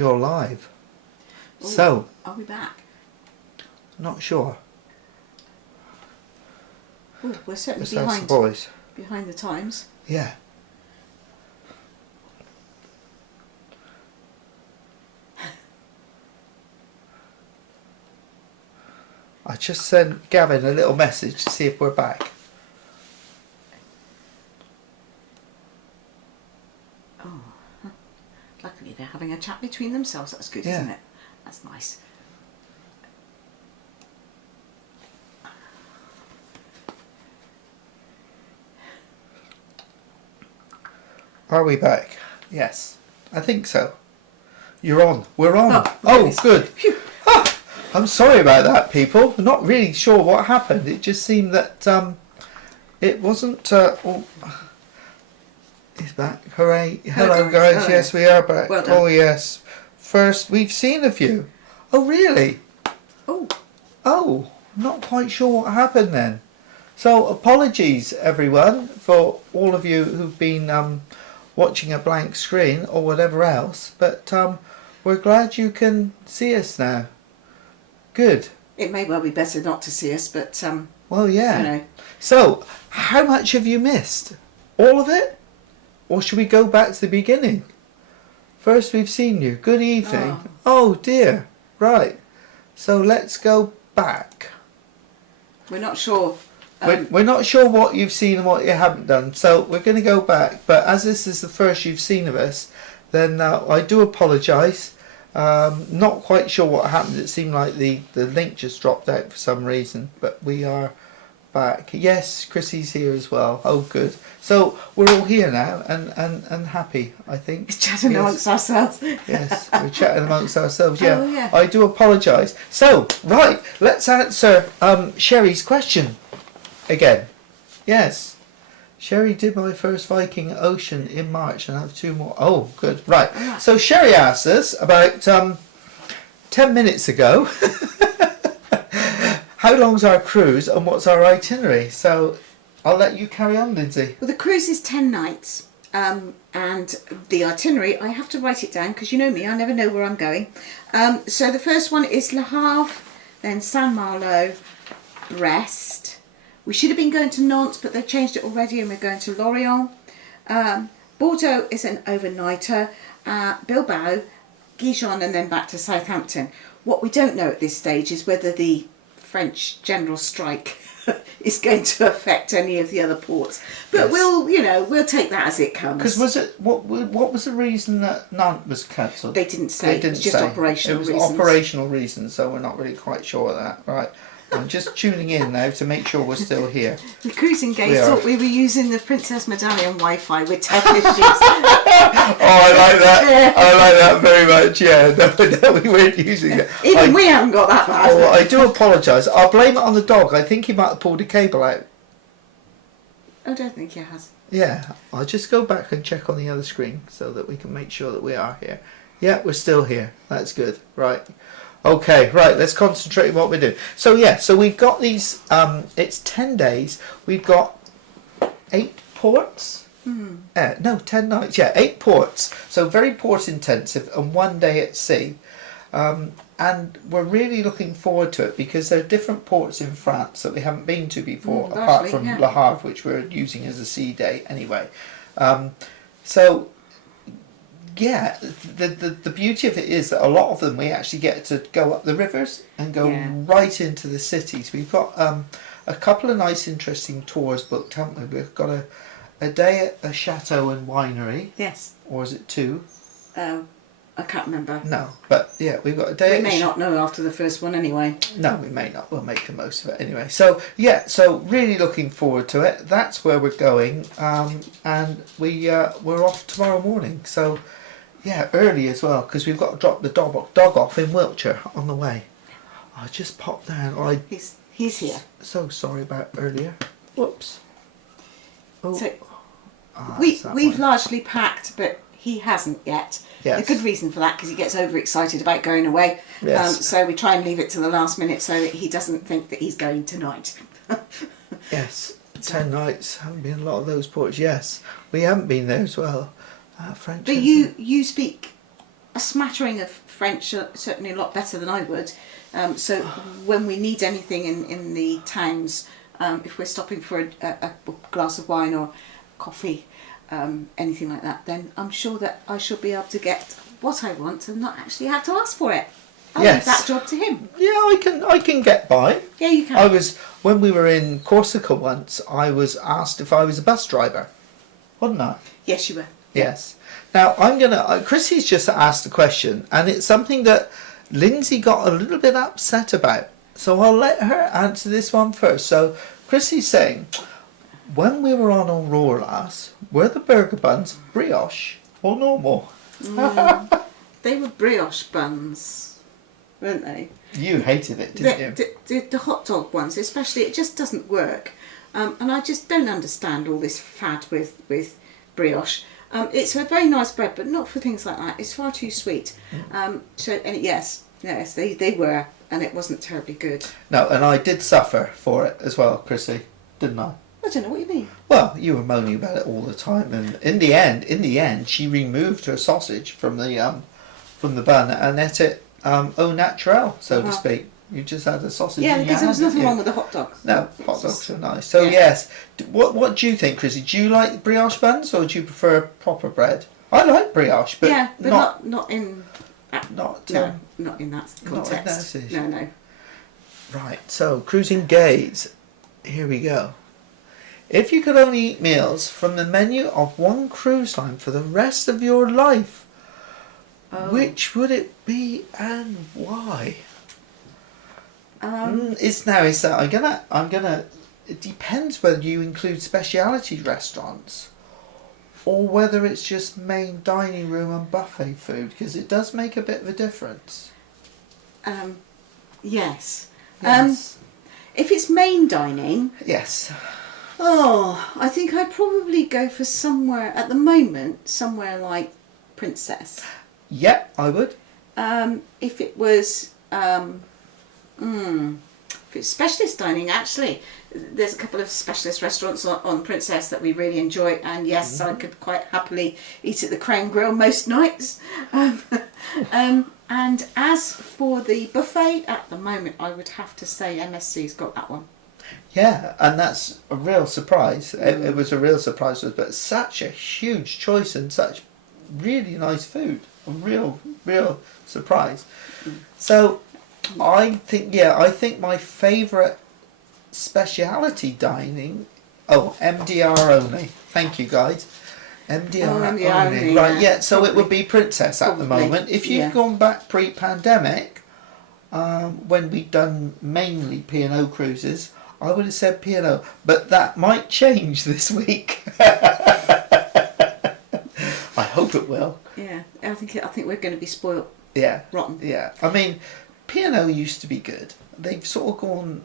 You're live. Ooh, so. Are we back? Not sure. Oh, we're certainly behind the times. Yeah. I just sent Gavin a little message to see if we're back. Oh, luckily they're having a chat between themselves. That's good, isn't it? That's nice. Are we back? Yes, I think so. You're on. We're on. Oh, good. Ah, I'm sorry about that, people. I'm not really sure what happened. It just seemed that it wasn't... he's back. Hooray. Hello, guys. Hello. Yes, we are back. Well done. Oh, yes. First, we've seen a few. Oh, really? Oh, not quite sure what happened then. So, apologies, everyone, for all of you who've been watching a blank screen or whatever else. But we're glad you can see us now. Good. It may well be better not to see us, but well, yeah. You know. So, how much have you missed? All of it? Or should we go back to the beginning? First, we've seen you. Good evening. Oh dear. Right. So let's go back. We're not sure. We're not sure what you've seen and what you haven't done. So we're going to go back. But as this is the first you've seen of us, then I do apologise. Not quite sure what happened. It seemed like the link just dropped out for some reason. But we are back. Yes, Chrissy's here as well. Oh, good. So we're all here now and happy, I think. Chatting amongst ourselves. Yes, we're chatting amongst ourselves. Yeah, Oh, yeah. I do apologise. So, right, let's answer Sherry's question again. Yes, Sherry did my first Viking Ocean in March, and I have 2 more. Oh, good. Right. So Sherry asked us about 10 minutes ago. How long's our cruise and what's our itinerary? So I'll let you carry on, Lindsay. Well, the cruise is 10 nights, and the itinerary, I have to write it down because you know me, I never know where I'm going. So the first one is Le Havre, then Saint-Malo, Brest. We should have been going to Nantes, but they've changed it already and we're going to Lorient. Bordeaux is an overnighter, Bilbao, Gijon, and then back to Southampton. What we don't know at this stage is whether the French general strike is going to affect any of the other ports, but yes. we'll take that as it comes. Because was it what was the reason that Nantes was cancelled? They didn't say. It was just operational reasons. It was operational reasons, so we're not really quite sure of that. Right. I'm just tuning in now to make sure we're still here. The cruising guys thought we were using the Princess Medallion Wi-Fi with tech issues. Oh, I like that. I like that very much. Yeah, no, we weren't using that. Even we haven't got that bad. Oh, I do apologise. I'll blame it on the dog. I think he might have pulled a cable out. I don't think he has. Yeah, I'll just go back and check on the other screen so that we can make sure that we are here. Yeah, we're still here. That's good. Right. Okay, right, let's concentrate on what we're doing. So yeah, so we've got these, it's 10 days, we've got 8 ports, no, 10 nights, yeah, 8 ports, so very port intensive and 1 day at sea. And we're really looking forward to it because there are different ports in France that we haven't been to before, apart from Le Havre, which we're using as a sea day anyway. So yeah, the beauty of it is that a lot of them we actually get to go up the rivers and go right into the cities. We've got a couple of nice interesting tours booked, haven't we? We've got a day at a chateau and winery. Yes. Or is it 2? I can't remember. No, but yeah, we've got a day. We may not know after the first one anyway. No, we may not. We'll make the most of it anyway. So yeah, so really looking forward to it. That's where we're going, and we're off tomorrow morning. So yeah, early as well because we've got to drop the dog off in Wiltshire on the way. I just popped down. He's here. So sorry about earlier. Whoops. Oh, so we've largely packed, but he hasn't yet. Yes. A good reason for that because he gets overexcited about going away. Yes. So we try and leave it to the last minute so that he doesn't think that he's going tonight. Yes, 10 nights. Haven't been a lot of those ports. Yes, we haven't been there as well. French. But you speak a smattering of French, certainly a lot better than I would. So when we need anything in the towns, if we're stopping for a glass of wine or coffee, anything like that, then I'm sure that I shall be able to get what I want and not actually have to ask for it. I'll leave that job to him. Yeah, I can get by. Yeah, you can. When we were in Corsica once, I was asked if I was a bus driver, wasn't I? Yes, you were. Yes. Now Chrissy's just asked a question, and it's something that Lindsey got a little bit upset about. So I'll let her answer this one first. So Chrissy's saying, when we were on Aurora last, were the burger buns brioche or normal? They were brioche buns, weren't they? You hated it, didn't you? The hot dog ones, especially, it just doesn't work. And I just don't understand all this fad with brioche. It's a very nice bread, but not for things like that. It's far too sweet. Yes, they were, and it wasn't terribly good. No, and I did suffer for it as well, Chrissy, didn't I? I don't know what you mean. Well, you were moaning about it all the time, and in the end, she removed her sausage from the bun and ate it au naturel, so to speak. You just had a sausage. Yeah, in your because there was hand, nothing didn't wrong you? with the hot dogs. No, hot dogs are nice. So yes, what do you think, Chrissy? Do you like brioche buns or do you prefer proper bread? I like brioche, but not in that context. No. Right. So cruising gaze. Here we go. If you could only eat meals from the menu of one cruise line for the rest of your life, which would it be and why? It depends whether you include speciality restaurants or whether it's just main dining room and buffet food, because it does make a bit of a difference. Yes. Yes. If it's main dining, Yes. I think I'd probably go for somewhere like Princess. Yep, I would. If it was if it's specialist dining, actually, there's a couple of specialist restaurants on Princess that we really enjoy, and yes, I could quite happily eat at the Crown Grill most nights. And as for the buffet, at the moment, I would have to say MSC's got that one. Yeah, and that's a real surprise. It was a real surprise, but such a huge choice and such really nice food. A real surprise. So I think my favourite speciality dining. MDR only. Thank you, guys. MDR only. Right, yeah. So probably. It would be Princess at the moment. If you'd gone back pre-pandemic, when we'd done mainly P&O cruises, I would have said P&O, but that might change this week. I hope it will. Yeah, I think we're going to be spoilt. Yeah, rotten. Yeah, I mean, P&O used to be good. They've sort of gone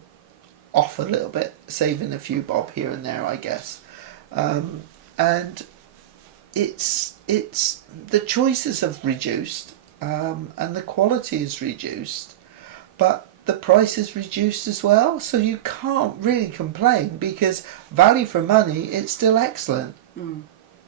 off a little bit, saving a few bob here and there, I guess. And it's the choices have reduced, and the quality is reduced, but the price is reduced as well. So you can't really complain, because value for money, it's still excellent.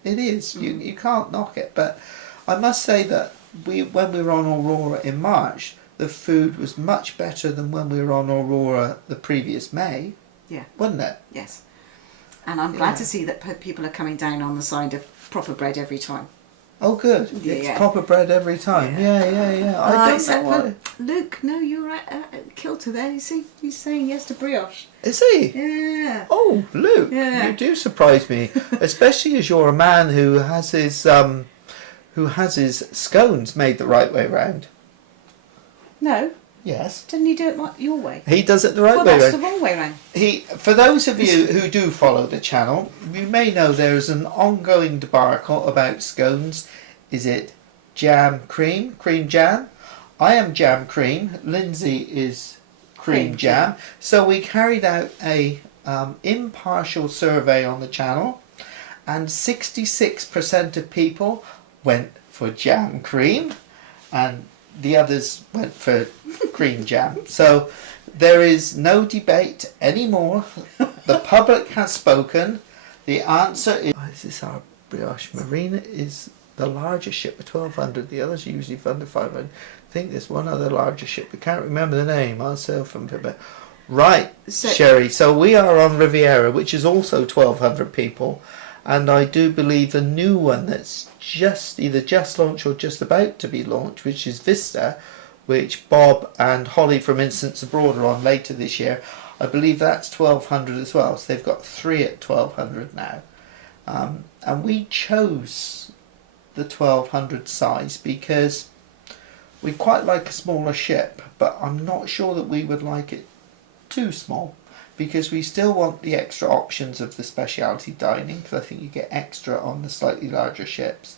It is. You can't knock it. But I must say that when we were on Aurora in March, the food was much better than when we were on Aurora the previous May. Yeah. Wasn't it? Yes. And I'm glad to see that people are coming down on the side of proper bread every time. Oh, good. Yeah. It's proper bread every time. Yeah. I don't know what. Luke, no, you're at Kilter there. You see, he's saying yes to brioche. Is he? Yeah. Oh, Luke, you do surprise me, especially as you're a man who has his scones made the right way round. No. Yes. Didn't he do it your way? He does it the right way that's round. the wrong way round. For those of you who do follow the channel, you may know there is an ongoing debacle about scones. Is it jam cream jam? I am jam cream. Lindsey is cream jam. So we carried out a impartial survey on the channel, and 66% of people went for jam cream, and the others went for cream jam. So there is no debate anymore. The public has spoken. The answer is... this is our brioche. Marina is the largest ship with 1,200. The others are usually under 500. I think there's one other larger ship. I can't remember the name. I'll say from but right, So, Sherry. So we are on Riviera, which is also 1,200 people, and I do believe the new one that's either just launched or just about to be launched, which is Vista, which Bob and Holly from Instance Abroad are on later this year. I believe that's 1,200 as well. So they've got 3 at 1,200 now, and we chose the 1,200 size because we quite like a smaller ship, but I'm not sure that we would like it too small, because we still want the extra options of the specialty dining, because I think you get extra on the slightly larger ships,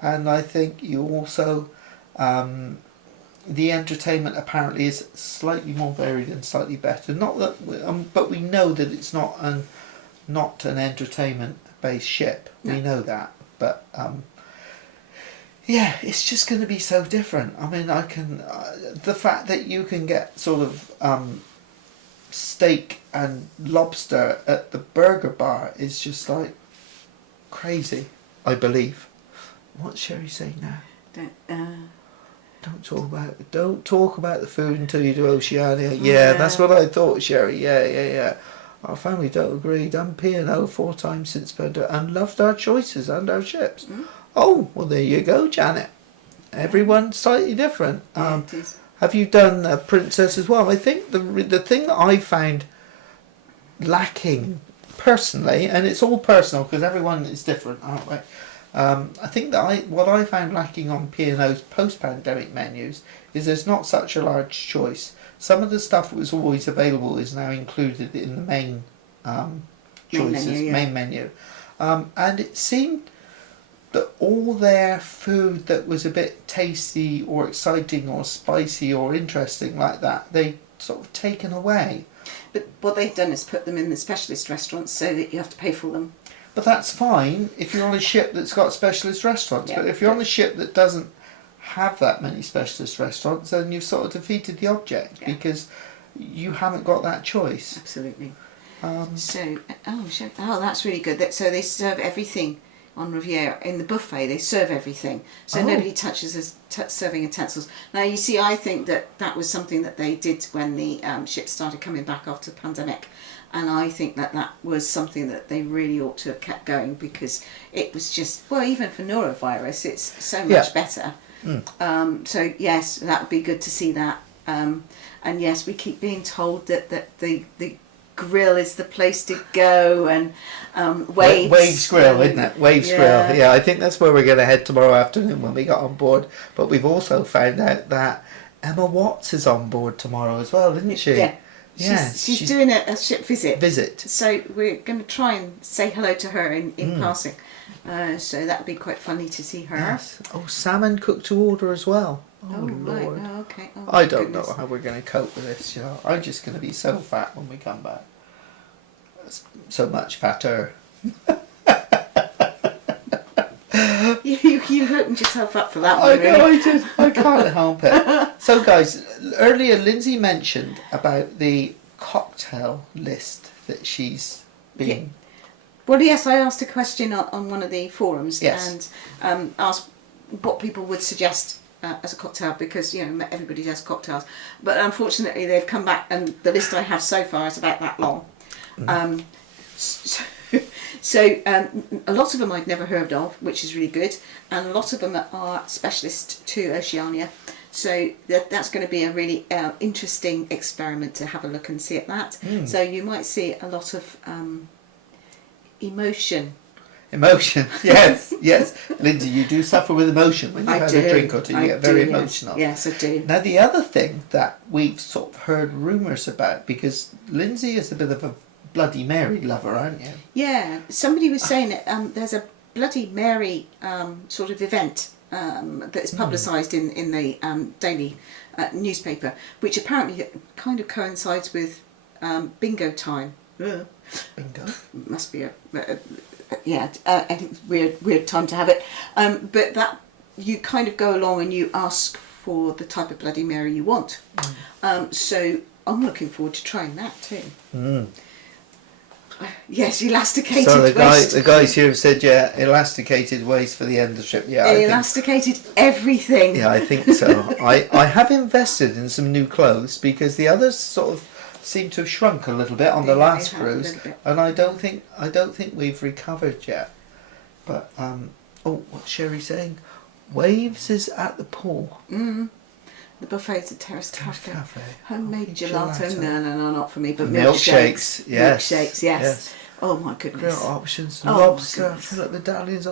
and I think you also the entertainment apparently is slightly more varied and slightly better. Not that, but we know that it's not an entertainment based ship. No. We know that, but yeah, it's just going to be so different. I mean, the fact that you can get sort of steak and lobster at the burger bar is just like crazy, I believe. What's Sherry saying now? Don't talk about the food until you do Oceania. Yeah, that's what I thought, Sherry. Yeah. Our family don't agree. Done P&O 4 times since Pendo and loved our choices and our ships. Oh, well, there you go, Janet. Everyone's slightly different. Have you done Princess as well? I think the thing that I found lacking personally, and it's all personal because everyone is different, aren't we? I think that what I found lacking on P&O's post-pandemic menus is there's not such a large choice. Some of the stuff that was always available is now included in the main main menu. And it seemed that all their food that was a bit tasty or exciting or spicy or interesting like that, they sort of taken away. But what they've done is put them in the specialist restaurants so that you have to pay for them. But that's fine if you're on a ship that's got specialist restaurants. Yeah, but if you're on a ship that doesn't have that many specialist restaurants, then you've sort of defeated the object because you haven't got that choice. Absolutely. That's really good. So they serve everything on Riviera in the buffet. They serve everything, so nobody touches serving utensils. Now you see, I think that was something that they did when the ships started coming back after the pandemic. And I think that was something that they really ought to have kept going, because it was just, well, even for norovirus, it's so much better. So yes, that would be good to see that. And yes, we keep being told that the grill is the place to go, and Waves Grill, isn't it? Waves Grill. Yeah, I think that's where we're going to head tomorrow afternoon when we got on board. But we've also found out that Emma Watts is on board tomorrow as well, isn't she? Yeah. She's doing a ship visit. So we're going to try and say hello to her in passing. So that would be quite funny to see her. Yes. Oh, salmon cooked to order as well. Oh Lord. Right. Oh, okay. Oh, I don't know how we're going to cope with this. I'm just going to be so fat when we come back. So much fatter. You opened yourself up for that one. I know, I did. I can't help it. So, guys, earlier Lindsey mentioned about the cocktail list that she's been. Well, yes, I asked a question on one of the forums and asked what people would suggest as a cocktail, because everybody does cocktails, but unfortunately they've come back and the list I have so far is about that long. So a lot of them I'd never heard of, which is really good, and a lot of them are specialist to Oceania. So that's going to be a really interesting experiment to have a look and see at that. So you might see a lot of emotion. Emotion, yes. Lindsey, you do suffer with emotion when you have a drink or two. You get very emotional. Yes, I do. Now, the other thing that we've sort of heard rumours about, because Lindsey is a bit of a Bloody Mary lover, aren't you? Yeah, somebody was saying that there's a Bloody Mary sort of event that is publicised in the daily newspaper, which apparently kind of coincides with bingo time. Bingo? Must be a weird time to have it. But that you kind of go along and you ask for the type of Bloody Mary you want. So I'm looking forward to trying that too. Yes, elasticated So waist. the guys here have said, yeah, elasticated waist for the end of the trip. Yeah, Elasticated everything. Yeah, I think so. I have invested in some new clothes because the others sort of seem to have shrunk a little bit on the last cruise, and I don't think we've recovered yet. But oh, what's Sherry saying? Waves is at the pool. The buffet's a Terrace Cafe. Homemade Oh, gelato. No, not for me. But Milkshakes. Yes. Milkshakes. Yes. Oh my goodness. Grill options, Oh, lobster, fillet medallions.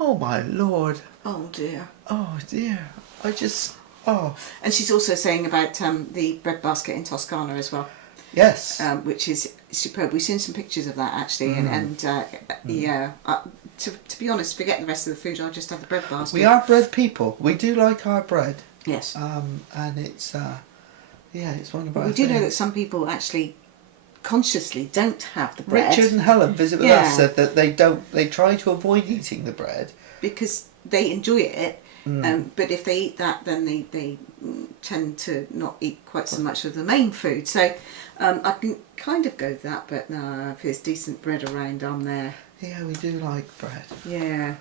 Oh my lord. Oh dear. Oh dear. I just. Oh. And she's also saying about the bread basket in Toscana as well. Yes. Which is superb. We've seen some pictures of that actually, and yeah. To be honest, forget the rest of the food. I'll just have the bread basket. We are bread people. We do like our bread. Yes. And it's yeah, it's one of our. We do know things. that some people actually consciously don't have the bread. Richard and Helen visit with us said that they don't. They try to avoid eating the bread because they enjoy it. But if they eat that, then they tend to not eat quite so much of the main food. So I can kind of go with that, but no, if there's decent bread around, I'm there. Yeah, we do like bread. Yeah.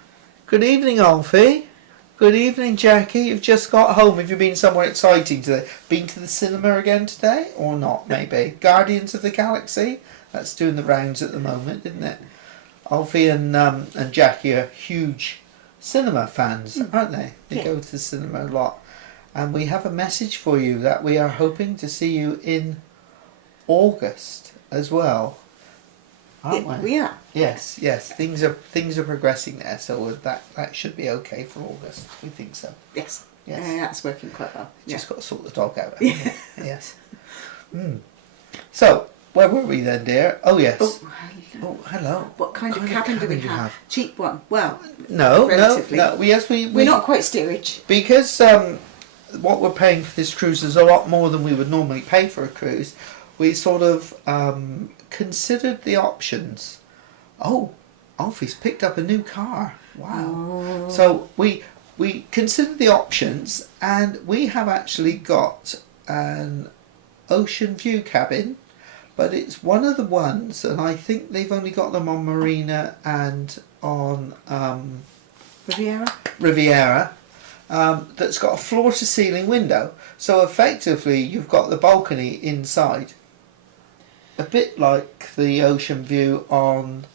Good evening, Alfie. Good evening, Jackie. You've just got home. Have you been somewhere exciting today? Been to the cinema again today, or not? Maybe Guardians of the Galaxy. That's doing the rounds at the moment, isn't it? Alfie and Jackie are huge cinema fans, aren't they? They go to the cinema a lot. And we have a message for you that we are hoping to see you in August as well. Aren't we? We are. Yes. Things are progressing there, so that should be okay for August. We think so. Yes. Yes. That's working quite well. Just got to sort the dog out. Yes. So where were we then, dear? Oh yes. Oh hello. What kind of cabin do we have? Cheap one. Well, no. relatively. No. Yes, we're not quite steerage because what we're paying for this cruise is a lot more than we would normally pay for a cruise. We sort of considered the options. Oh, Alfie's picked up a new car. Wow. Oh. So we considered the options, and we have actually got an ocean view cabin, but it's one of the ones, and I think they've only got them on Marina and on Riviera. That's got a floor-to-ceiling window. So effectively, you've got the balcony inside. A bit like the ocean view on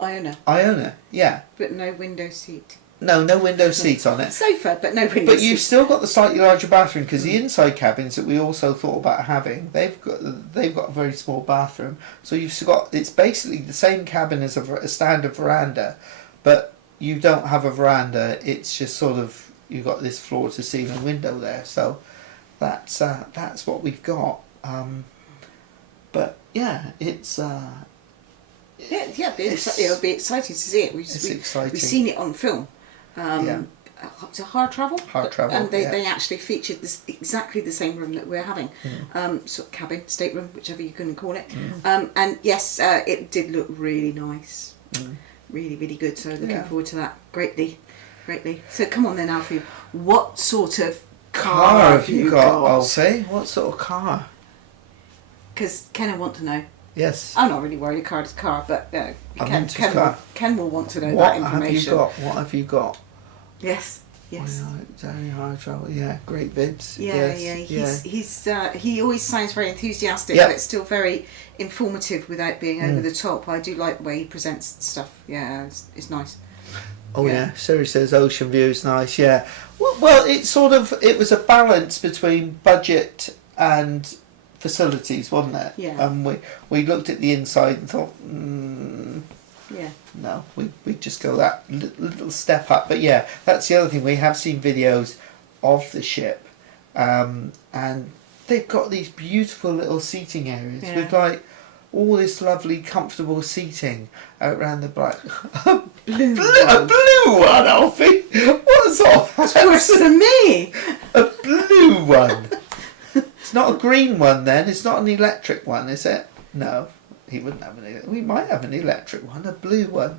Iona, yeah. But no window seat. No window seat on it. Sofa, but no window seat. But you've still got the slightly larger bathroom, because the inside cabins that we also thought about having, they've got a very small bathroom. So you've got, it's basically the same cabin as a standard veranda, but you don't have a veranda. It's just sort of, you've got this floor to ceiling window there. So that's what we've got. But yeah, it's it'll be exciting to see it. Exciting. We've seen it on film. It's a hard travel. And they actually featured exactly the same room that we're having. Sort of cabin, stateroom, whichever you can call it. And yes, it did look really nice. Really, really good. So looking forward to that greatly. So come on then, Alfie. What sort of car have you got, Alfie? What sort of car? Because Ken will want to know. Yes. I'm not really worried. A car is a car, but Ken will want to know that information. What have you got? Yes. Very hard travel. Yeah, great bibs. Yeah. He always sounds very enthusiastic, but it's still very informative without being over the top. I do like the way he presents stuff. Yeah, it's nice. Oh yeah. Siri says ocean view is nice. Yeah. Well, it was a balance between budget and facilities, wasn't it? Yeah. We looked at the inside and thought, no, we just go that little step up. But yeah, that's the other thing. We have seen videos of the ship, and they've got these beautiful little seating areas with like all this lovely, comfortable seating out around the black. Blue one, Alfie. What's all? That's worse than me. A blue one. It's not a green one then. It's not an electric one, is it? No, he wouldn't have an electric. We might have an electric one, a blue one.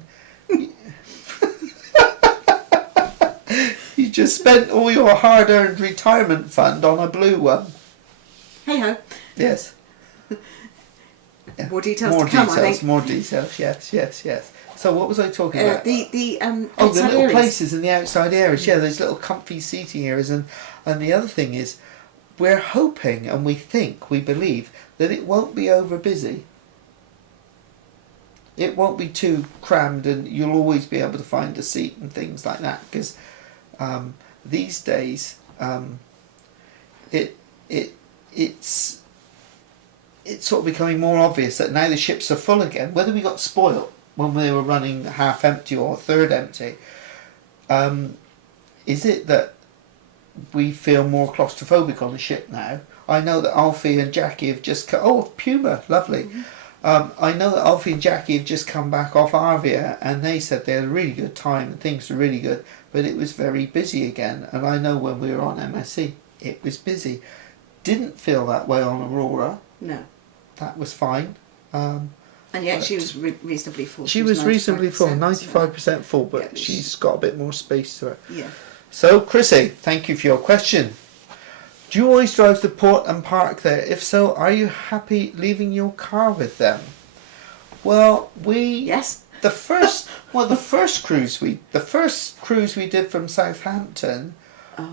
You just spent all your hard-earned retirement fund on a blue one. Hey ho. Yes. Yeah. More details More to come, details. I think. More details. Yes. Yes. Yes. So what was I talking about? The the outside little areas. places in the outside areas. Yeah, those little comfy seating areas, and the other thing is, we're hoping and we think, we believe that it won't be over busy. It won't be too crammed, and you'll always be able to find a seat and things like that. Because these days, it's sort of becoming more obvious that now the ships are full again. Whether we got spoilt when they were running half empty or third empty, is it that we feel more claustrophobic on the ship now? I know that Alfie and Jackie have just Puma, lovely. I know that Alfie and Jackie have just come back off Arvia, and they said they had a really good time and things were really good, but it was very busy again. And I know when we were on MSC, it was busy. Didn't feel that way on Aurora. No. That was fine. And yet she was reasonably full. She was reasonably full, 95%, 95% full, but yeah, she's got a bit more space to her. Yeah. So, Chrissy, thank you for your question. Do you always drive to port and park there? If so, are you happy leaving your car with them? Well, Yes. the first cruise we did from Southampton,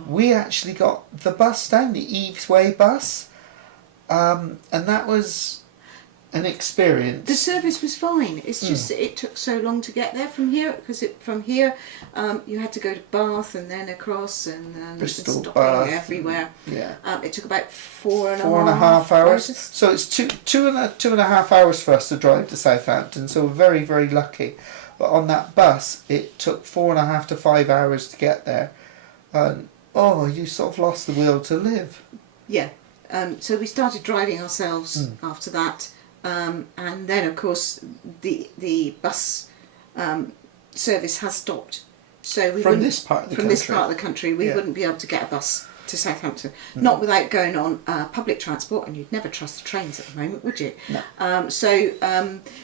we actually got the bus down, the Eve's Way bus, and that was an experience. The service was fine. It's just it took so long to get there from here, because from here you had to go to Bath and then across and Bristol, stopping Bath, everywhere. Yeah. It took about four and a half hours. hours. So it's two and a half hours for us to drive to Southampton. So we're very, very lucky. But on that bus, it took 4.5 to 5 hours to get there. And you sort of lost the will to live. Yeah. So we started driving ourselves after that. And then, of course, the bus service has stopped. So From this part of the country, we wouldn't be able to get a bus to Southampton, not without going on public transport. And you'd never trust the trains at the moment, would you? No. So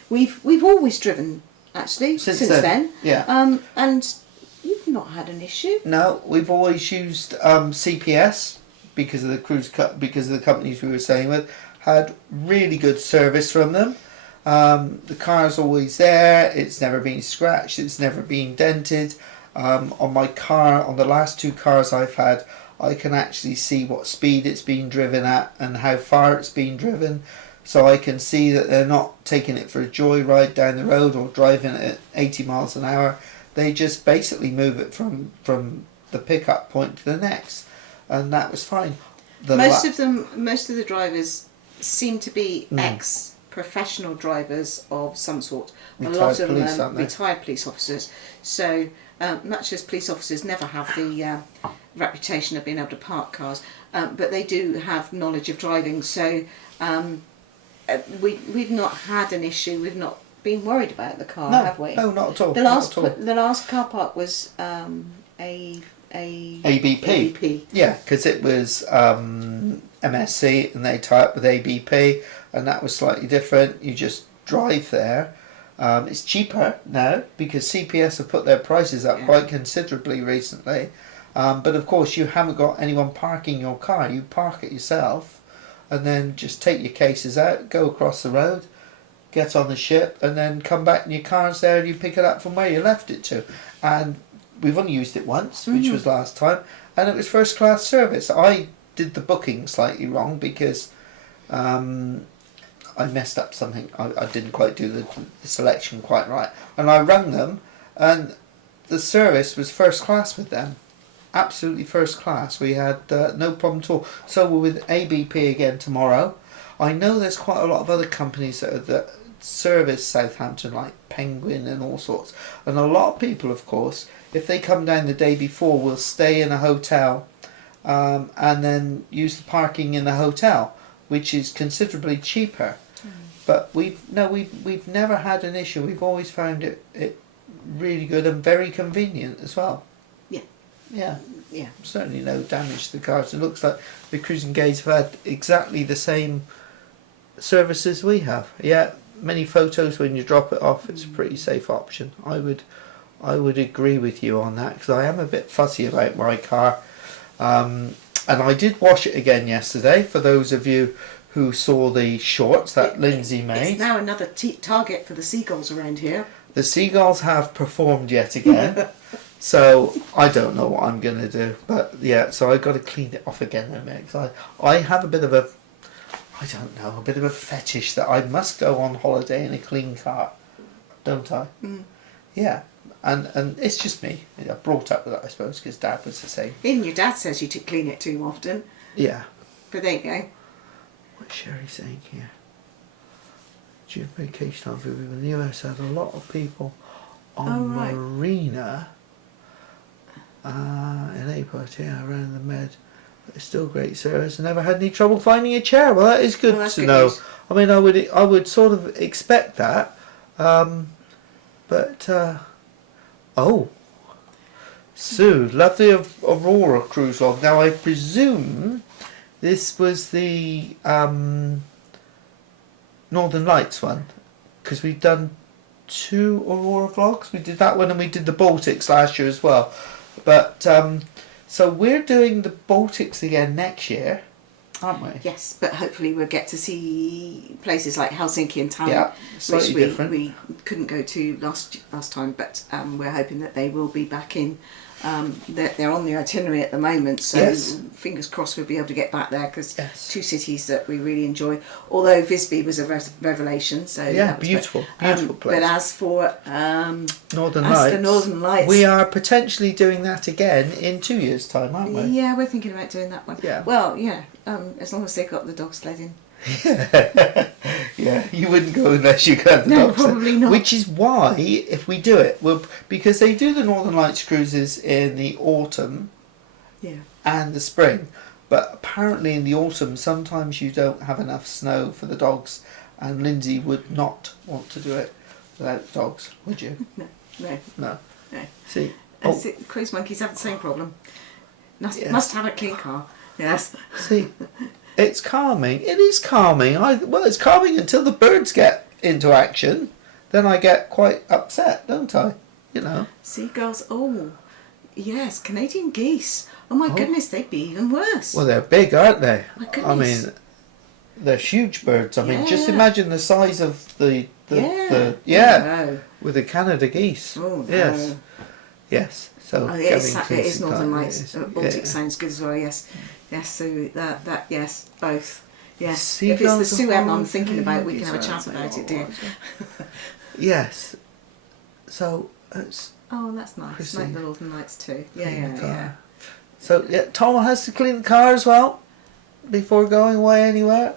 we've always driven actually since then. Yeah. And you've not had an issue. No, we've always used CPS because of the companies we were staying with. Had really good service from them. The car's always there. It's never been scratched. It's never been dented. On my car, on the last 2 cars I've had, I can actually see what speed it's been driven at and how far it's been driven. So I can see that they're not taking it for a joyride down the road or driving it at 80 miles an hour. They just basically move it from the pickup point to the next. And that was fine. Most of the drivers seem to be ex-professional drivers of some sort. A lot of them retired police officers. So much as police officers never have the reputation of being able to park cars, but they do have knowledge of driving. So we've not had an issue. We've not been worried about the car, have we? No, not at all. The last car park was ABP. Yeah, because it was MSC and they tie up with ABP, and that was slightly different. You just drive there. It's cheaper now because CPS have put their prices up quite considerably recently. But of course you haven't got anyone parking your car. You park it yourself and then just take your cases out, go across the road, get on the ship, and then come back and your car's there and you pick it up from where you left it to. And we've only used it once, which was last time, and it was first class service. I did the booking slightly wrong because I messed up something. I didn't quite do the selection quite right. And I rang them, and the service was first class with them. Absolutely first class. We had no problem at all. So we're with ABP again tomorrow. I know there's quite a lot of other companies that service Southampton, like Penguin and all sorts. And a lot of people, of course, if they come down the day before, will stay in a hotel and then use the parking in the hotel, which is considerably cheaper. But we've never had an issue. We've always found it really good and very convenient as well. Yeah. Certainly no damage to the cars. It looks like the Cruising Gays have had exactly the same services we have. Yeah, many photos when you drop it off. It's a pretty safe option. I would agree with you on that because I am a bit fussy about my car. And I did wash it again yesterday. For those of you who saw the shorts that Lindsey made. It's now another target for the seagulls around here. The seagulls have performed yet again. So I don't know what I'm going to do. But yeah, so I've got to clean it off again in a minute. 'Cause I have a bit of a, I don't know, a bit of a fetish that I must go on holiday in a clean car. Don't I? Mm. Yeah. And it's just me. I brought up with that, I suppose, because Dad was the same. Even your dad says you to clean it too often. Yeah. But there you go. What's Sherry saying here? June vacation over in the US had a lot of people on right. Marina in April, yeah, around the Med. But it's still great service. I never had any trouble finding a chair. Well, that is good Well, that's to good know. news. I mean, I would sort of expect that, but oh, Sue, love the Aurora cruise log. Now I presume this was the Northern Lights one, because we've done 2 Aurora vlogs. We did that one and we did the Baltics last year as well. But so we're doing the Baltics again next year, aren't we? Yes, but hopefully we'll get to see places like Helsinki and Tallinn, Yeah, slightly which different. we couldn't go to last time, but we're hoping that they will be back in. They're on the itinerary at the moment, so Yes. fingers crossed we'll be able to get back there, because Yes. 2 cities that we really enjoy. Although Visby was a revelation, so Yeah, that was beautiful, great. beautiful place. But as for Northern as Lights. the Northern Lights, We are potentially doing that again in 2 years' time, aren't we? yeah, we're thinking about doing that one. Yeah. Well, yeah, as long as they've got the dog sled in. Yeah, you wouldn't go unless you had the No, dogs. probably not. Which is why, if we do it, because they do the Northern Lights cruises in the autumn Yeah. and the spring, but apparently in the autumn sometimes you don't have enough snow for the dogs, and Lindsey would not want to do it without dogs, would you? No. No. No. See, Cruise monkeys have the same problem. Yes. Must have a clean car. Yes. see, it's calming. It is calming. Well, it's calming until the birds get into action. Then I get quite upset, don't I? You know. Seagulls. Oh, yes. Canadian geese. Oh my goodness, they'd be even worse. Well, they're big, aren't they? My I goodness. mean, they're huge birds. I mean, just Yeah. imagine the size of the No. with the Canada geese. Oh no. Yes. So Oh, going it is to Northern Canada Lights. is- Baltic yeah. sounds good as well. Yes. Yes. So that yes, both. Yes. If Seagulls it's the are Sue M I'm horrible thinking about, we can have a things, chat aren't about they? it, dear. Yes. So it's Oh, that's nice. Chrissy. Like the Northern Lights too. Yeah, clean the yeah, car. yeah. So yeah, Tom has to clean the car as well before going away anywhere.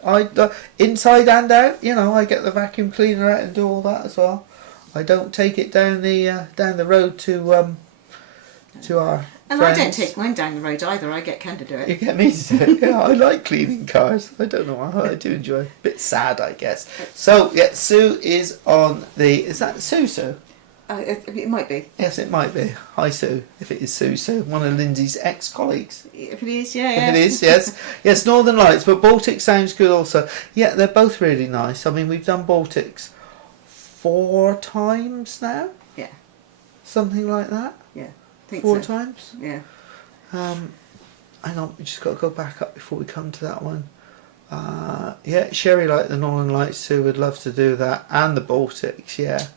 Inside and out. You know, I get the vacuum cleaner out and do all that as well. I don't take it down the road to our And friends. I don't take mine down the road either. I get Ken to do You it. get me to do it. Yeah, I like cleaning cars. I don't know why. I do enjoy it. Bit sad, I guess. So yeah, Sue is on the. Is that Sue? It might be. Yes, it might be. Hi, Sue. If it is Sue, one of Lindsay's ex-colleagues. If it is, yeah. If it is, yes. Yes, Northern Lights, but Baltic sounds good also. Yeah, they're both really nice. I mean, we've done Baltics 4 times now. Yeah. Something like that. Yeah. I think 4 so. times. Yeah. Hang on, we just got to go back up before we come to that one. Yeah, Sherry liked the Northern Lights too. Would love to do that, and the Baltics. Yeah.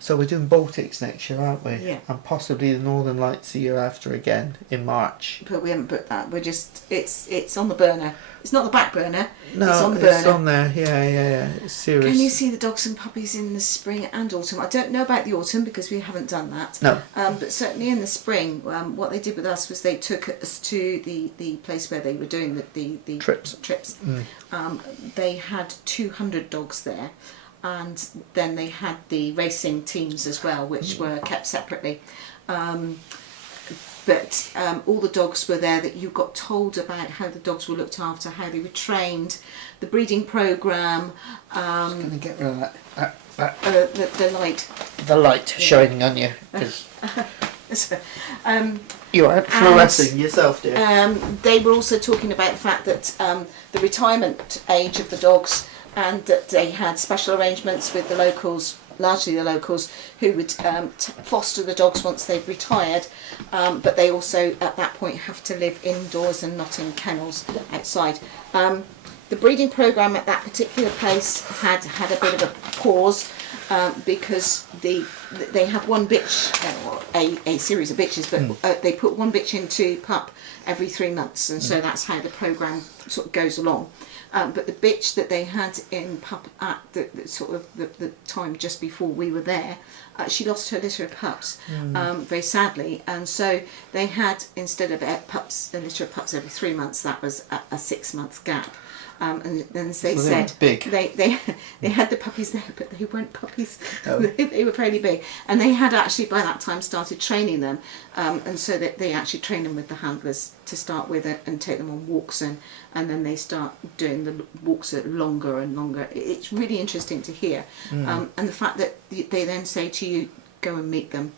So we're doing Baltics next year, aren't we? Yeah. And possibly the Northern Lights the year after again in March. But we haven't put that. We're just it's on the burner. It's not the back burner. No, it's on the burner. it's on there. Yeah. It's serious. Can you see the dogs and puppies in the spring and autumn? I don't know about the autumn because we haven't done that. No. But certainly in the spring, what they did with us was they took us to the place where they were doing the Trips. They had 200 dogs there, and then they had the racing teams as well, which were kept separately. But all the dogs were there that you got told about how the dogs were looked after, how they were trained, the breeding programme, I'm going to get rid of that. the light. The light shining on you. 'Cause you are fluorescing yourself, dear. They were also talking about the fact that the retirement age of the dogs, and that they had special arrangements with the locals, largely the locals, who would foster the dogs once they've retired, but they also at that point have to live indoors and not in kennels outside. the breeding program at that particular place had a bit of a pause because they have one bitch, a series of bitches, but they put one bitch into pup every 3 months, and so that's how the program sort of goes along. But the bitch that they had in pup at the time just before we were there, she lost her litter of pups very sadly, and so they had, instead of a litter of pups every 3 months, that was a 6-month gap. And as they said, they had the puppies there, but they weren't puppies. Oh. They were fairly big, and they had actually by that time started training them, and so that they actually train them with the handlers to start with and take them on walks, and then they start doing the walks at longer and longer. It's really interesting to hear, and the fact that they then say to you, go and meet them,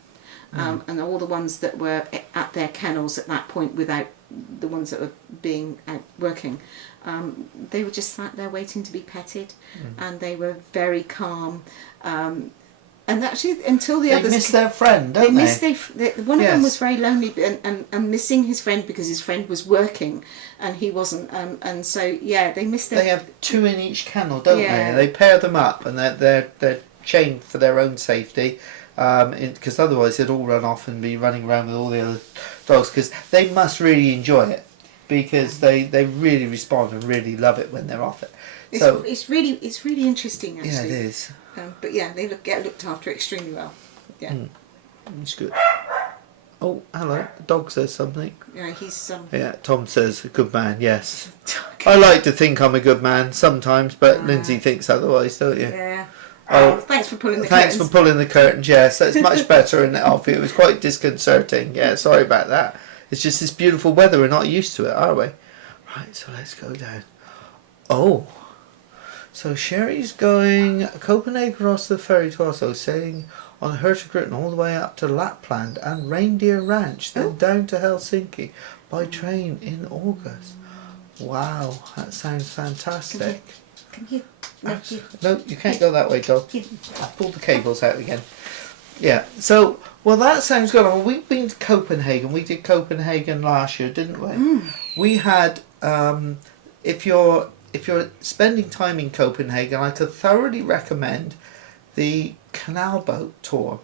and all the ones that were at their kennels at that point without the ones that were being out working, they were just sat there waiting to be petted, and they were very calm. And actually, until the others... They miss their friend, don't they? One of them was very lonely and missing his friend because his friend was working and he wasn't. And so, yeah, they missed their... They have 2 in each kennel, don't they? They pair them up, and they're chained for their own safety, because otherwise they'd all run off and be running around with all the other dogs, because they must really enjoy it, because they really respond and really love it when they're off it. So it's really interesting, actually. Yeah, it is. But yeah, they get looked after extremely well. Yeah, it's good. Oh, hello. The dog says something. Yeah, he's Yeah, Tom says a good man. Yes, I like to think I'm a good man sometimes, but Lindsey thinks otherwise, don't you? Yeah. Oh, thanks for pulling the curtains. Thanks for pulling the curtains. Yes, that's much better in off. It was quite disconcerting. Yeah, sorry about that. It's just this beautiful weather. We're not used to it, are we? Right, so let's go down. Oh, so Sherry's going Copenhagen across the ferry to Oslo, sailing on Hurtigruten all the way up to Lapland and Reindeer Ranch, then down to Helsinki by train in August. Wow, that sounds fantastic. Can you? No, you can't go that way, dog. I pulled the cables out again. Yeah, so, well, that sounds good. Well, we've been to Copenhagen. We did Copenhagen last year, didn't we? We had, if you're spending time in Copenhagen, I could thoroughly recommend the canal boat tour.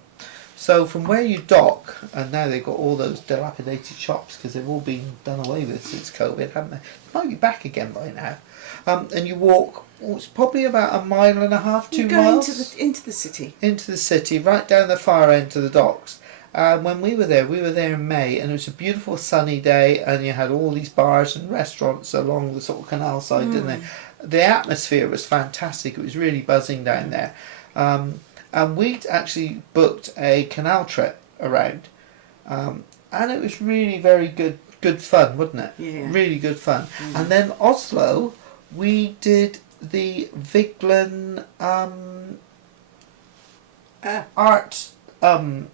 So from where you dock, and now they've got all those dilapidated shops because they've all been done away with since COVID, haven't they? They might be back again by now. And you walk, it's probably about 1.5 miles, 2 miles. You go into the city. Into the city, right down the far end to the docks. When we were there in May, and it was a beautiful sunny day, and you had all these bars and restaurants along the sort of canal side, didn't they? The atmosphere was fantastic. It was really buzzing down there. And we'd actually booked a canal trip around, and it was really very good fun, wasn't it? Yeah. Really good fun. And then Oslo, we did the Vigeland art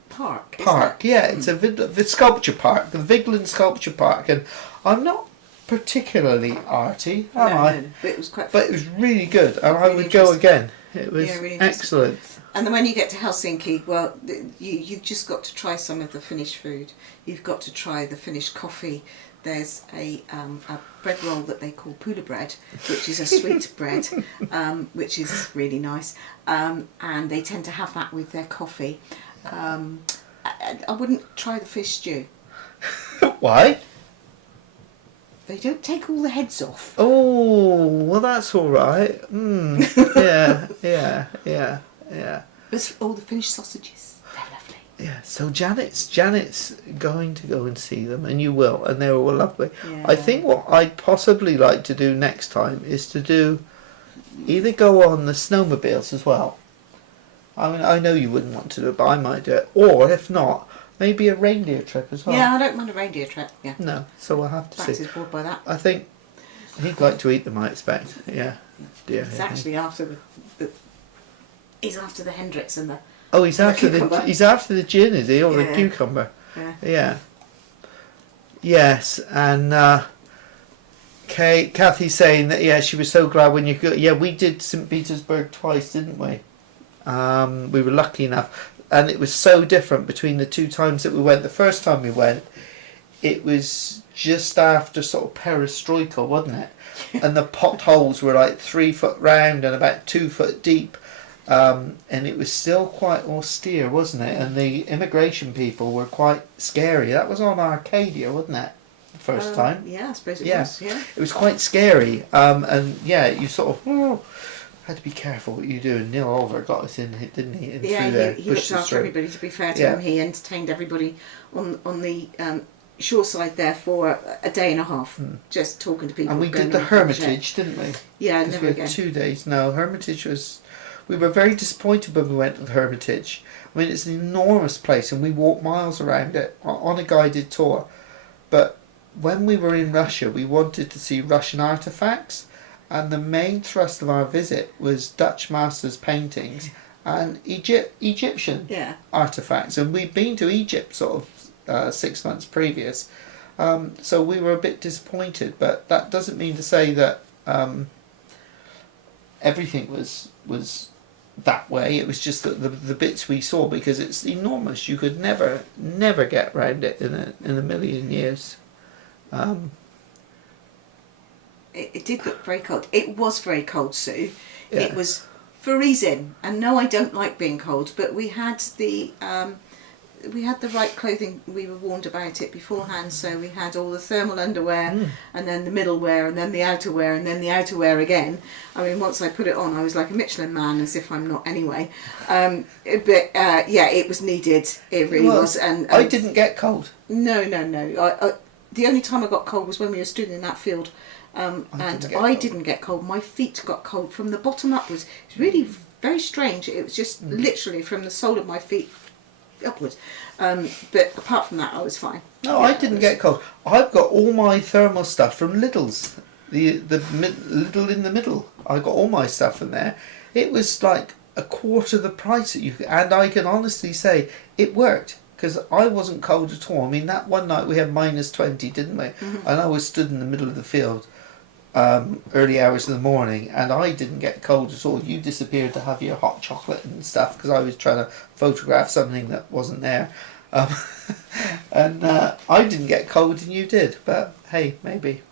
park. Yeah, it's the sculpture park, the Vigeland Sculpture Park, and I'm not particularly arty, am I? No, but it was quite. But it was really good, and I would go again. It was really excellent. And then when you get to Helsinki, well, you've just got to try some of the Finnish food. You've got to try the Finnish coffee. There's a bread roll that they call pula bread, which is a sweet bread, which is really nice. And they tend to have that with their coffee. I wouldn't try the fish stew. Why? They don't take all the heads off. Oh, well, that's all right. Yeah. But all the Finnish sausages, they're lovely. Yeah, so Janet's going to go and see them, and you will, and they're all lovely. Yeah. I think what I'd possibly like to do next time is to do either go on the snowmobiles as well. I mean, I know you wouldn't want to do it, but I might do it. Or if not, maybe a reindeer trip as well. Yeah, I don't mind a reindeer trip. Yeah. No, so we'll have to Max see. is bored by that. I think he'd like to eat them, I expect. Yeah. Dear. It's actually after the he's after the Hendrix and the. Oh, he's after the gin, is he, or the Yeah. cucumber? Yeah. Yes, and Kathy's saying that she was so glad when you go. Yeah, we did St. Petersburg twice, didn't we? We were lucky enough, and it was so different between the 2 times that we went. The first time we went, it was just after sort of perestroika, wasn't it? and the potholes were like 3 foot round and about 2 foot deep. And it was still quite austere, wasn't it? And the immigration people were quite scary. That was on Arcadia, wasn't it? The first time. Yeah, I suppose it was. Yeah. It was quite scary. And yeah, you sort of had to be careful what you do. And Neil Oliver got us in, didn't he? In Yeah, through there, he looked after everybody. To be fair to him, he entertained everybody on the shore side there for a day and a half, just talking to people. And we did the Hermitage, didn't we? Yeah, because we had 2 days. No, Hermitage was. We were very disappointed when we went to the Hermitage. I mean, it's an enormous place, and we walked miles around it on a guided tour. But when we were in Russia, we wanted to see Russian artefacts, and the main thrust of our visit was Dutch masters' paintings and Egyptian artefacts. And we'd been to Egypt sort of 6 months previous, so we were a bit disappointed. But that doesn't mean to say that everything was that way. It was just that the bits we saw, because it's enormous, you could never get round it in a million years. It did look very cold. It was very cold, Sue. Yeah. It was freezing, and no, I don't like being cold, but we had the right clothing. We were warned about it beforehand, so we had all the thermal underwear, and then the middleware, and then the outerwear, and then the outerwear again. I mean, once I put it on, I was like a Michelin man, as if I'm not anyway. It was needed. It really was. And I didn't get cold. No. The only time I got cold was when we were stood in that field, I didn't get cold. My feet got cold from the bottom upwards. It was really very strange. It was just literally from the sole of my feet upwards. But apart from that, I was fine. No, I didn't get cold. I've got all my thermal stuff from Lidl's. The Lidl in the middle. I got all my stuff from there. It was like a quarter the price that and I can honestly say it worked, because I wasn't cold at all. I mean, that one night we had -20, didn't we? And I was stood in the middle of the field early hours in the morning, and I didn't get cold at all. You disappeared to have your hot chocolate and stuff, because I was trying to photograph something that wasn't there. And I didn't get cold and you did. But hey, maybe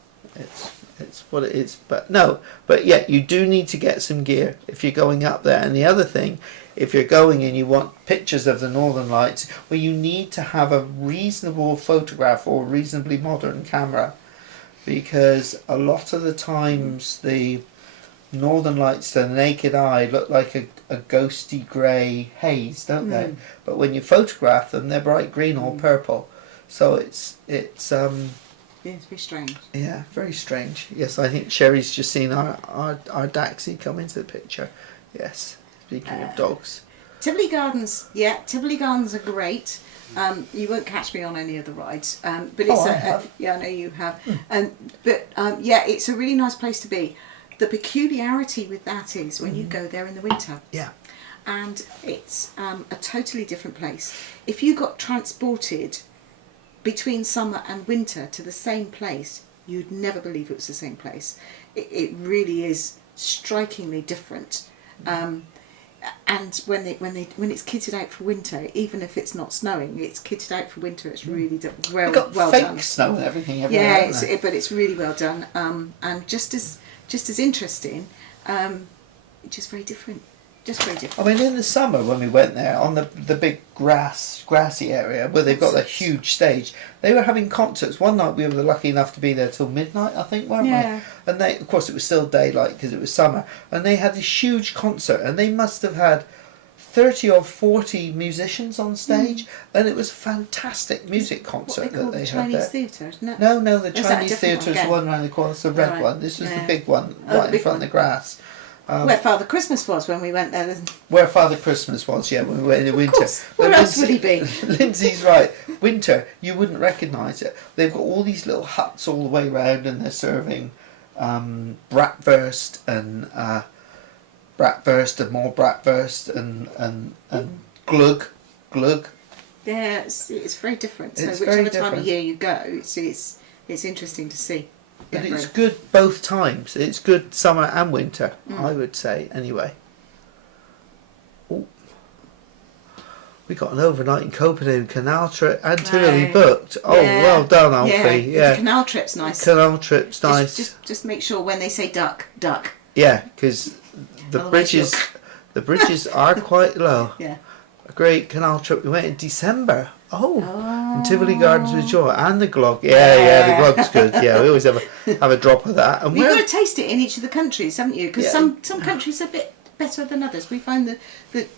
it's what it is. But no, but yeah, you do need to get some gear if you're going up there. And the other thing, if you're going and you want pictures of the Northern Lights, well, you need to have a reasonable photograph or reasonably modern camera, because a lot of the times the Northern Lights to the naked eye look like a ghosty grey haze, don't they? But when you photograph them, they're bright green or purple. So it's very strange. Yeah, very strange. Yes, I think Sherry's just seen our Daxi come into the picture. Yes, speaking of dogs. Tivoli Gardens, Tivoli Gardens are great. You won't catch me on any of the rides, but it's I have. I know you have. It's a really nice place to be. The peculiarity with that is when you go there in the winter. Yeah. And it's a totally different place. If you got transported between summer and winter to the same place, you'd never believe it was the same place. It really is strikingly different. And when it's kitted out for winter, even if it's not snowing, it's kitted out for winter. It's really well fake done. Snow and everything. But it's really well done. And just as interesting, just very different. Just very different. I mean, in the summer when we went there, on the big grassy area where they've got that huge stage, they were having concerts. One night we were lucky enough to be there till midnight, I think, weren't we? And they, of course, it was still daylight because it was summer. And they had this huge concert, and they must have had 30 or 40 musicians on stage, and it was a fantastic music concert that they had there. Chinese theatre, isn't it? No, the Chinese theatre is the one around the corner. It's the red one. This was the big one, right in front of the grass. Where Father Christmas was when we went there. Where Father Christmas was, when we went in the winter. Course. Where else would he be? Lindsay's right. Winter, you wouldn't recognise it. They've got all these little huts all the way round, and they're serving bratwurst and more bratwurst and glug. Yeah, it's very different. So It's whichever very time of different. year you go, it's interesting to see. But it's good both times. It's good summer and winter, I would say, anyway. Ooh. We got an overnight in Copenhagen, canal trip, and Tivoli Right. booked. Oh, Yeah. well done, Alfie. Yeah, the canal trip's nice. Canal trip's nice. Just make sure when they say duck, duck. Yeah, because the Otherwise bridges are quite low. Yeah. A great canal trip. We went in December. Oh. And Tivoli Gardens with joy, and the glog. Yeah, the glog's good. Yeah, we always have a drop of that. And You've got to taste it in each of the countries, haven't you? Because Yeah. some countries are a bit better than others. We find that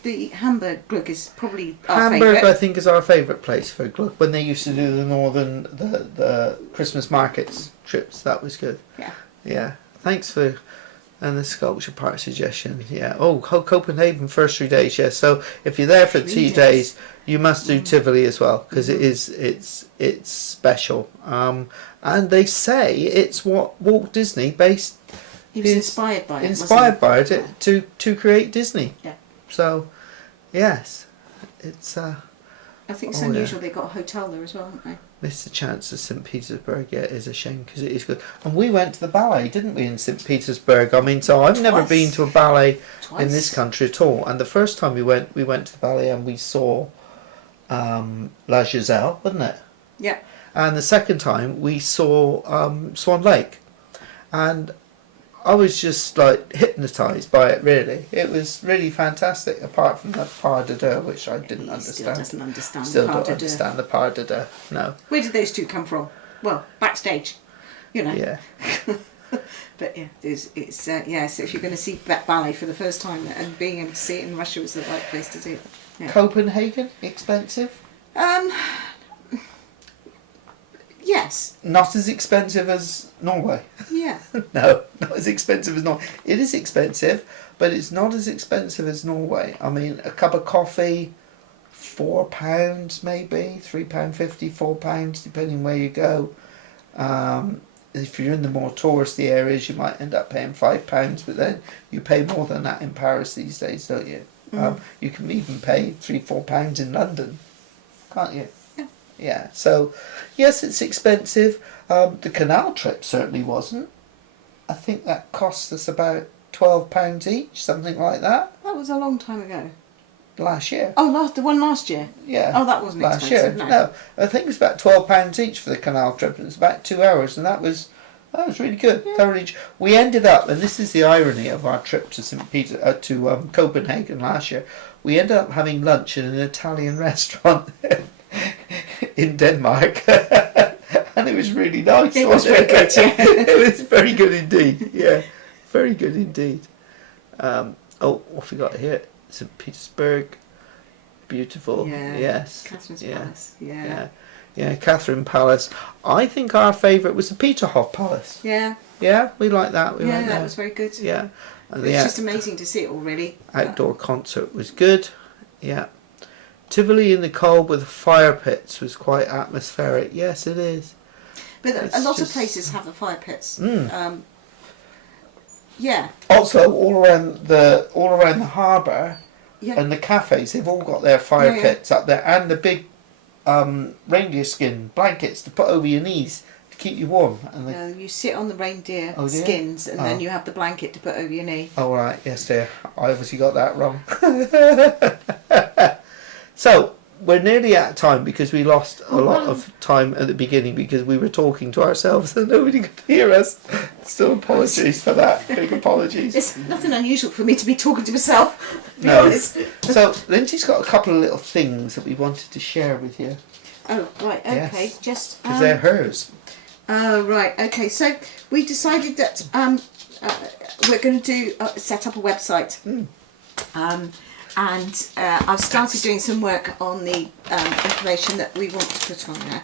the Hamburg glug is probably our Hamburg, favourite. I think, is our favourite place for glug. When they used to do the Christmas markets trips, that was good. Yeah. Yeah. Thanks for the sculpture part suggestion. Yeah. Oh, Copenhagen first 3 days. Yeah. So if you're there for 3 2 days, you must do Tivoli as well because it's special. And they say it's what Walt Disney based. He was is inspired by it. Inspired by wasn't it to create Disney. Yeah. So, yes, it's. I think it's Oh, unusual they got a hotel there as well, haven't they? Missed the chance of St. Petersburg. Yeah, it is a shame because it is good. And we went to the ballet, didn't we, in St. Petersburg? I mean, so I've never Twice. been to a ballet Twice. in this country at all. And the first time we went to the ballet and we saw La Giselle, wasn't it? Yeah. And the second time we saw Swan Lake. And I was just like hypnotised by it, really. It was really fantastic, apart from the pas de deux, which I didn't He still understand. doesn't understand Still the don't pas de deux. understand the pas de deux, no. Where did those two come from? Well, backstage, you know. Yeah. But yeah, so if you're going to see ballet for the first time and being able to see it in Russia was the right place to do it. Yeah. Copenhagen, expensive? Yes. Not as expensive as Norway. Yeah. No, not as expensive as Norway. It is expensive, but it's not as expensive as Norway. I mean, a cup of coffee, £4 maybe, £3.50, £4, depending where you go. If you're in the more touristy areas, you might end up paying £5, but then you pay more than that in Paris these days, don't you? You can even pay £3-4 in London, can't you? Yeah, so yes, it's expensive. The canal trip certainly wasn't. I think that cost us about £12 each, something like that, That was a long time ago. last year. Oh, the one last year. Yeah. Oh, that wasn't last expensive. year. No. I think it was about £12 each for the canal trip. It was about 2 hours, and that was really good. Yeah. Thoroughly. We ended up, and this is the irony of our trip to Copenhagen last year. We ended up having lunch in an Italian restaurant in Denmark, and it was really nice. It was wasn't very good, yeah. It was very good indeed. Yeah, very good indeed. What we got here? St. Petersburg, beautiful. Yeah. Yes. Catherine's Yeah. Palace. Yeah. Yeah, Catherine Palace. I think our favourite was the Peterhof Palace. Yeah. Yeah, we like that. We Yeah, went that there. was very good. Yeah. And It's the just amazing to see it all, really. outdoor concert was good. Yeah. Tivoli in the cold with fire pits was quite atmospheric. Yes, it is. But It's a lot of just- places have the fire pits. Mm. Yeah. Also, all around the harbour Yeah. and the cafes, they've all got their fire Yeah. pits up there, and the big reindeer skin blankets to put over your knees to keep you warm. And the, You sit on the reindeer Oh, dear. skins and Oh. then you have the blanket to put over your knee. oh right, yes dear, I obviously got that wrong. So we're nearly out of time because we lost a lot of time at the beginning because we were talking to ourselves and nobody could hear us. Still apologies for that. Big apologies. It's nothing unusual for me to be talking to myself, to be No. honest. So Lindsey's got a couple of little things that we wanted to share with you Oh, right, okay. Yes. Just. because they're hers. Oh, right, okay. So we decided that we're going to set up a website. And I've started doing some work on the information that we want to put on there.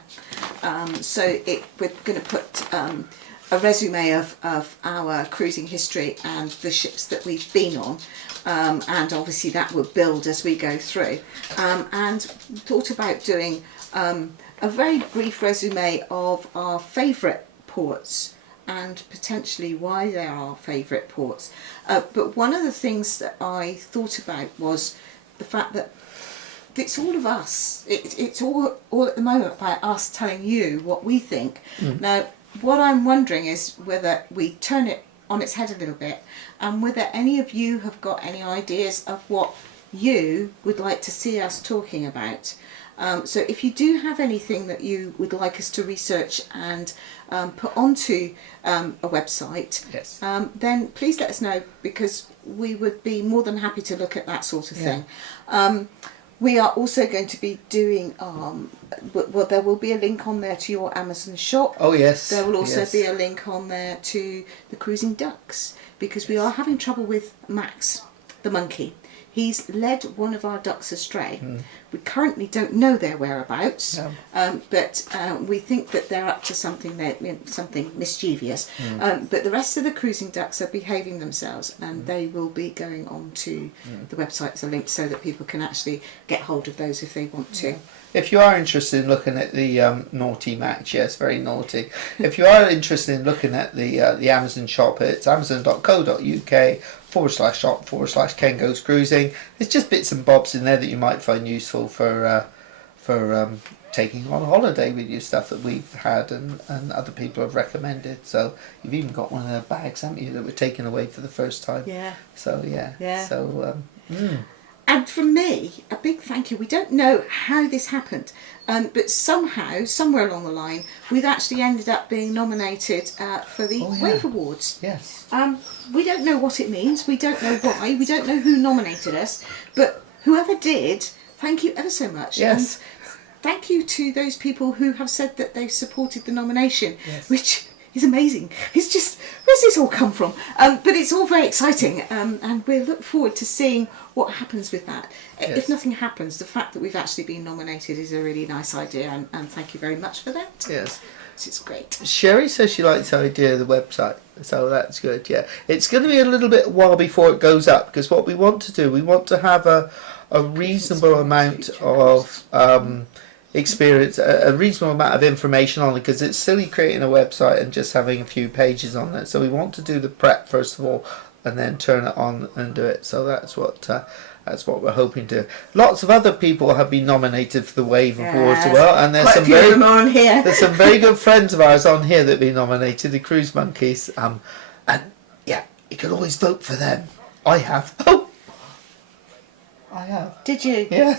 We're going to put a resume of our cruising history and the ships that we've been on. And obviously that will build as we go through. And thought about doing a very brief resume of our favourite ports and potentially why they are our favourite ports. But one of the things that I thought about was the fact that it's all of us. It's all at the moment about us telling you what we think. Now, what I'm wondering is whether we turn it on its head a little bit and whether any of you have got any ideas of what you would like to see us talking about. So if you do have anything that you would like us to research and put onto a website, Yes. then please let us know, because we would be more than happy to look at that sort of thing. We are also going to be doing, well, there will be a link on there to your Amazon shop. Oh yes. There will also yes. be a link on there to the cruising ducks, because we are having trouble with Max, the monkey. He's led one of our ducks astray. We currently don't know their whereabouts, but we think that they're up to something, something mischievous. But the rest of the cruising ducks are behaving themselves, and they will be going on to the website as a link, so that people can actually get hold of those if they want to. If you are interested in looking at the naughty Max, yes, very naughty. If you are interested in looking at the Amazon shop, it's amazon.co.uk/shop/Ken Goes Cruising. There's just bits and bobs in there that you might find useful for taking on holiday with you, stuff that we've had and other people have recommended. So you've even got one of the bags, haven't you, that we're taking away for the first time. Yeah. So Yeah. So And from me, a big thank you. We don't know how this happened, but somehow, somewhere along the line, we've actually ended up being nominated for the Wave Awards. Yes. We don't know what it means. We don't know why. We don't know who nominated us. But whoever did, thank you ever so much. Yes. And thank you to those people who have said that they've supported the nomination, which is amazing. It's just, where's this all come from? But it's all very exciting, and we look forward to seeing what happens with that. Yes. If nothing happens, the fact that we've actually been nominated is a really nice idea, and thank you very much for that. Yes. It's great. Sherry says she likes the idea of the website, so that's good. Yeah, it's going to be a little bit while before it goes up, because what we want to do, we want to have a reasonable amount of experience, a reasonable amount of information on it, because it's silly creating a website and just having a few pages on it. So we want to do the prep first of all, and then turn it on and do it. So that's what we're hoping to. Lots of other people have been nominated for the Wave Awards as well, and there's quite a few of them on here. There's some very good friends of ours on here that have been nominated, the Cruise Monkeys. And yeah, you can always vote for them. I have. Oh, I have. Did you? Yeah.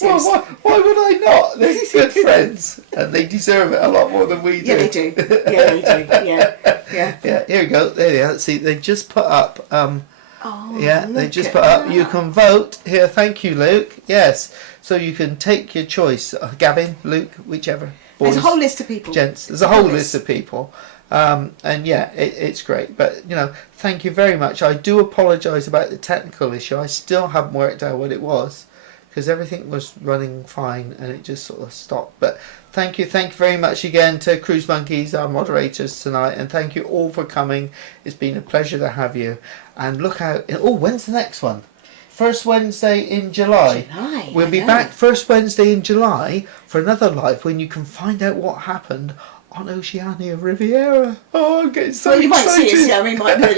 Well, why would I not? They're good friends, and they deserve it a lot more than we do. Yeah, they do. Yeah, they do. Yeah. Yeah, here we go. There they are. See, they just put up. They just at put up. that. You can vote here. Thank you, Luke. Yes, so you can take your choice, Gavin, Luke, whichever. There's a Boys, whole list of people. gents. There's a whole list of people. And yeah, it's great. But thank you very much. I do apologise about the technical issue. I still haven't worked out what it was, because everything was running fine and it just sort of stopped. But thank you very much again to Cruise Monkeys, our moderators tonight, and thank you all for coming. It's been a pleasure to have you. And look out! When's the next one? First Wednesday in July. We'll be back first Wednesday in July for another live, when you can find out what happened on Oceania Riviera. Oh, I'm getting so excited. You might see us. Yeah, we might.